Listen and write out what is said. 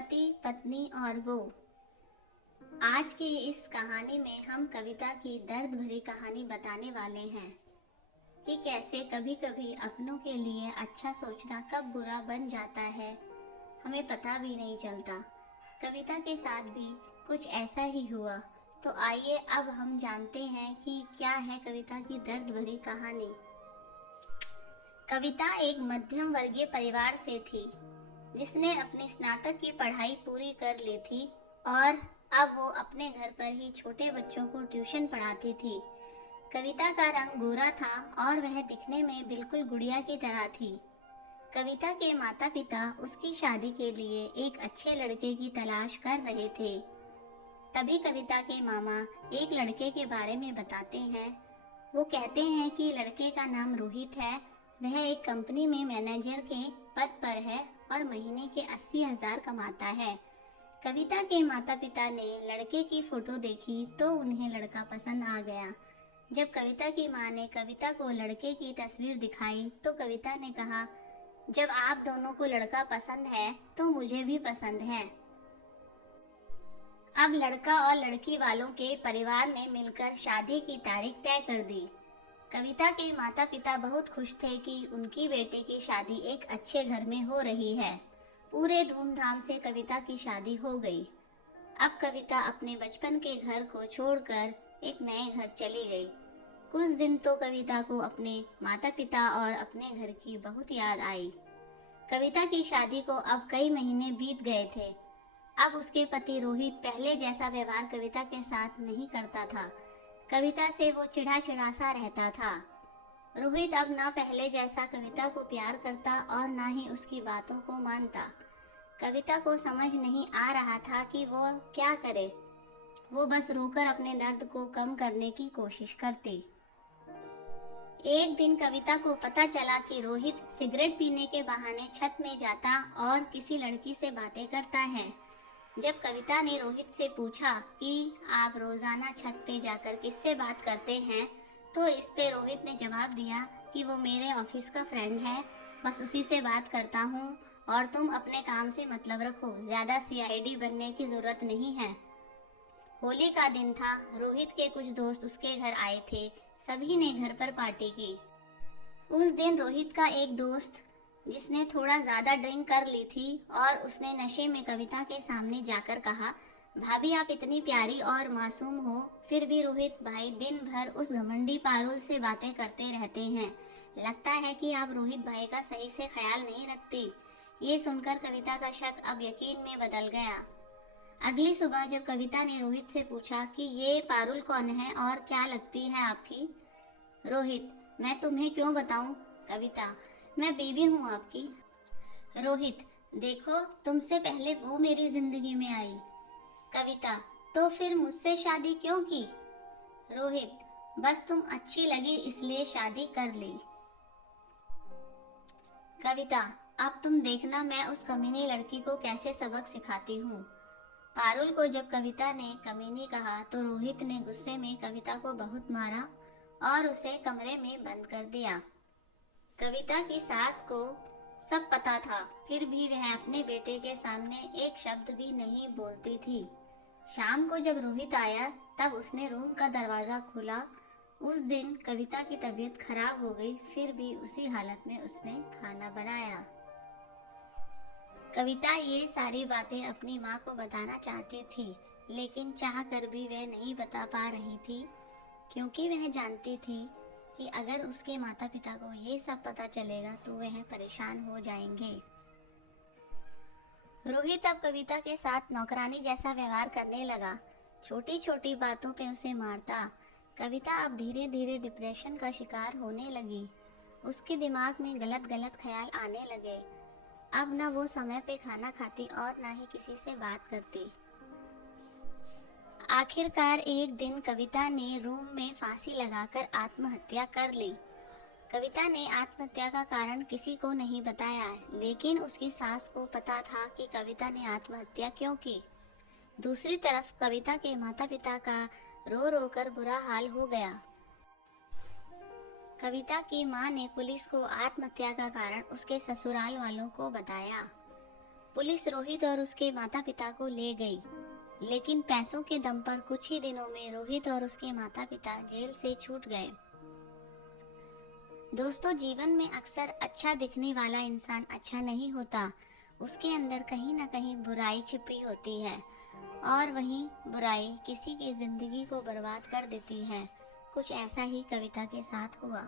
पति, पत्नी और वो। आज की इस कहानी में हम कविता की दर्द भरी कहानी बताने वाले हैं कि कैसे कभी कभी अपनों के लिए अच्छा सोचना कब बुरा बन जाता है, हमें पता भी नहीं चलता। कविता के साथ भी कुछ ऐसा ही हुआ। तो आइए अब हम जानते हैं कि क्या है कविता की दर्द भरी कहानी। कविता एक मध्यम वर्गीय परिवार से थी, जिसने अपनी स्नातक की पढ़ाई पूरी कर ली थी और अब वो अपने घर पर ही छोटे बच्चों को ट्यूशन पढ़ाती थी। कविता का रंग गोरा था और वह दिखने में बिल्कुल गुड़िया की तरह थी। कविता के माता पिता उसकी शादी के लिए एक अच्छे लड़के की तलाश कर रहे थे। तभी कविता के मामा एक लड़के के बारे में बताते हैं। वो कहते हैं कि लड़के का नाम रोहित है, वह एक कंपनी में मैनेजर के पद पर है और महीने के 80,000 कमाता है। कविता के माता पिता ने लड़के की फोटो देखी तो उन्हें लड़का पसंद आ गया। जब कविता की माँ ने कविता को लड़के की तस्वीर दिखाई तो कविता ने कहा, जब आप दोनों को लड़का पसंद है तो मुझे भी पसंद है। अब लड़का और लड़की वालों के परिवार ने मिलकर शादी की तारीख तय कर दी। कविता के माता पिता बहुत खुश थे कि उनकी बेटी की शादी एक अच्छे घर में हो रही है। पूरे धूमधाम से कविता की शादी हो गई। अब कविता अपने बचपन के घर को छोड़कर एक नए घर चली गई। कुछ दिन तो कविता को अपने माता पिता और अपने घर की बहुत याद आई। कविता की शादी को अब कई महीने बीत गए थे। अब उसके पति रोहित पहले जैसा व्यवहार कविता के साथ नहीं करता था। कविता से वो चिढ़ा चिढ़ा सा रहता था। रोहित अब ना पहले जैसा कविता को प्यार करता और ना ही उसकी बातों को मानता। कविता को समझ नहीं आ रहा था कि वो क्या करे। वो बस रोकर अपने दर्द को कम करने की कोशिश करती। एक दिन कविता को पता चला कि रोहित सिगरेट पीने के बहाने छत में जाता और किसी लड़की से बातें करता है। जब कविता ने रोहित से पूछा कि आप रोजाना छत पे जाकर किससे बात करते हैं, तो इस पे रोहित ने जवाब दिया कि वो मेरे ऑफिस का फ्रेंड है, बस उसी से बात करता हूँ और तुम अपने काम से मतलब रखो, ज्यादा सीआईडी बनने की जरूरत नहीं है। होली का दिन था। रोहित के कुछ दोस्त उसके घर आए थे। सभी ने घर पर पार्टी की। उस दिन रोहित का एक दोस्त, जिसने थोड़ा ज्यादा ड्रिंक कर ली थी और उसने नशे में कविता के सामने जाकर कहा, भाभी आप इतनी प्यारी और मासूम हो, फिर भी रोहित भाई दिन भर उस घमंडी पारुल से बातें करते रहते हैं। लगता है कि आप रोहित भाई का सही से ख्याल नहीं रखती। ये सुनकर कविता का शक अब यकीन में बदल गया। अगली सुबह जब कविता ने रोहित से पूछा कि ये पारुल कौन है और क्या लगती है आपकी? रोहित, मैं तुम्हें क्यों बताऊं? कविता, मैं बीवी हूँ आपकी। रोहित, देखो तुमसे पहले वो मेरी जिंदगी में आई। कविता, तो फिर मुझसे शादी क्यों की? रोहित, बस तुम अच्छी लगी इसलिए शादी कर ली। कविता, अब तुम देखना मैं उस कमीनी लड़की को कैसे सबक सिखाती हूँ। पारुल को जब कविता ने कमीनी कहा तो रोहित ने गुस्से में कविता को बहुत मारा और उसे कमरे में बंद कर दिया। कविता की सास को सब पता था, फिर भी वह अपने बेटे के सामने एक शब्द भी नहीं बोलती थी। शाम को जब रोहित आया तब उसने रूम का दरवाजा खोला। उस दिन कविता की तबीयत खराब हो गई, फिर भी उसी हालत में उसने खाना बनाया। कविता ये सारी बातें अपनी माँ को बताना चाहती थी, लेकिन चाह कर भी वह नहीं बता पा रही थी, क्योंकि वह जानती थी कि अगर उसके माता पिता को ये सब पता चलेगा तो वह परेशान हो जाएंगे। रोहित अब कविता के साथ नौकरानी जैसा व्यवहार करने लगा। छोटी छोटी बातों पे उसे मारता। कविता अब धीरे धीरे डिप्रेशन का शिकार होने लगी। उसके दिमाग में गलत गलत ख्याल आने लगे। अब न वो समय पे खाना खाती और न ही किसी से बात करती। आखिरकार एक दिन कविता ने रूम में फांसी लगाकर आत्महत्या कर ली। कविता ने आत्महत्या का कारण किसी को नहीं बताया, लेकिन उसकी सास को पता था कि कविता ने आत्महत्या क्यों की। दूसरी तरफ कविता के माता पिता का रो रो कर बुरा हाल हो गया। कविता की माँ ने पुलिस को आत्महत्या का कारण उसके ससुराल वालों को बताया। पुलिस रोहित और उसके माता पिता को ले गई, लेकिन पैसों के दम पर कुछ ही दिनों में रोहित और उसके माता पिता जेल से छूट गए। दोस्तों, जीवन में अक्सर अच्छा दिखने वाला इंसान अच्छा नहीं होता। उसके अंदर कहीं ना कहीं बुराई छिपी होती है और वही बुराई किसी की जिंदगी को बर्बाद कर देती है। कुछ ऐसा ही कविता के साथ हुआ।